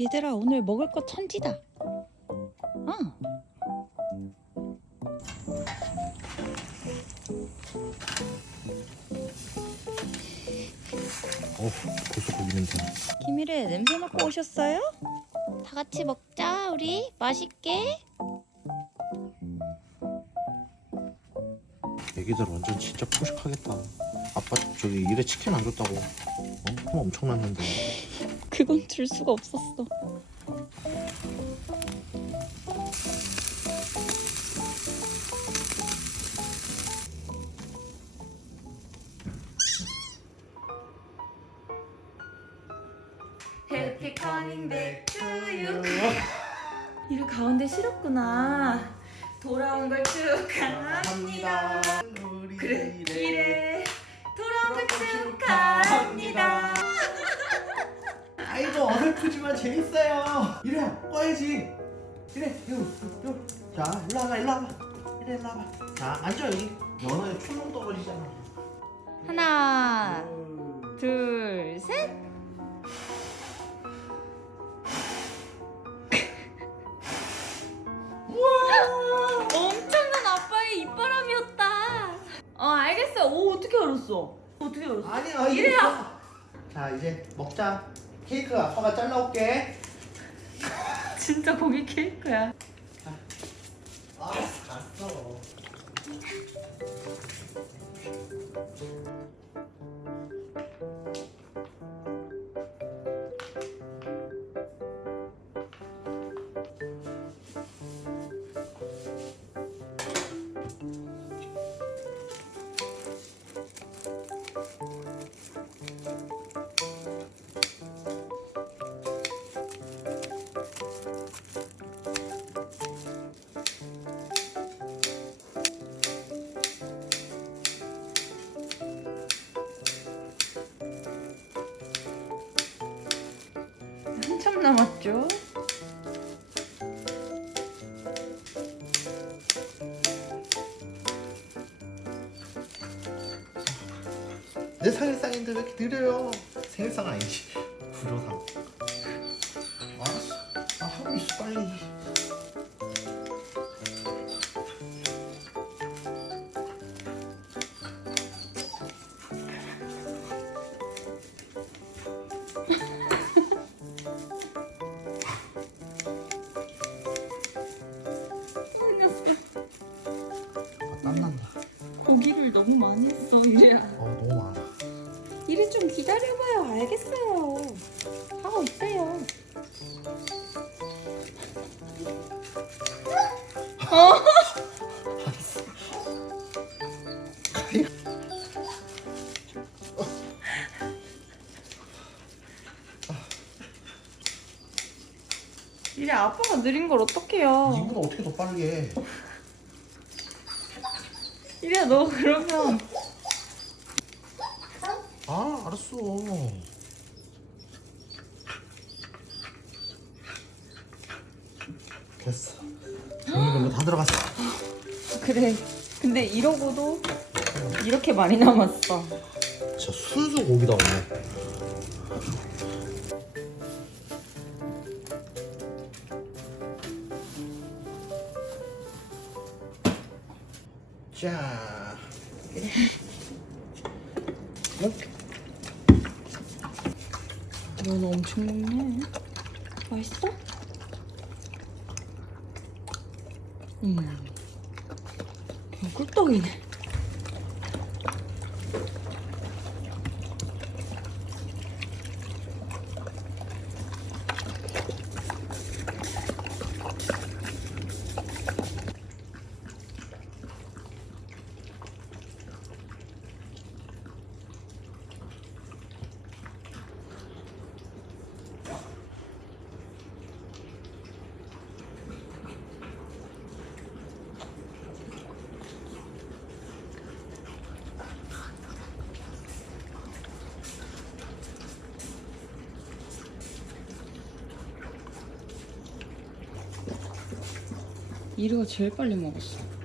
얘들아 오늘 먹을 거 천지다. 어. 어 벌써 고기 냄새 김일에 냄새 맡고 오셨어요? 다 같이 먹자 우리 맛있게. 애기들 완전 진짜 포식하겠다 아빠 저기 일에 치킨 안 줬다고 어? 품 엄청났는데 그건 줄 수가 없었어. Happy coming back to you. 이거 가운데 싫었구나. 돌아온 걸 축하합니다. 그래, 이래. 돌아온 걸 축하합니다. 아이고 어설프지만 재밌어요 이래 꺼야지 이래 이거 이거 자 일로 와봐 일로 와봐 이래 일로 와봐 자 앉아 여기 연어에 출렁 떨어지잖아 하나, 둘, 셋. 엄청난 아빠의 입바람이었다. 어, 알겠어. 오, 어떻게 알았어? 어떻게 알았어? 아니야 이래요. 자 이제 먹자 케이크 아빠가 잘라올게 진짜 고기 케이크야. 아 갔어 남았죠? 내 생일상인데 왜 이렇게 느려요 생일상 아니지 땀난다 고기를 너무 많이 했어, 이래야. 어 너무 많아 이리 좀 기다려봐요. 알겠어요. 하고 있어요. 이래 아빠가 느린 걸 어떡해요. 이거보다 어떻게 더 빠르게 해 이래야 너 그러면. 아 알았어. 됐어. 종류별로 다 들어갔어. 그래. 근데 이러고도 이렇게 많이 남았어. 진짜 순수 고기다 오늘 자 어? 넌 엄청 먹네. 맛있어? 음. 그냥 꿀떡이네. 이리가 제일 빨리 먹었어.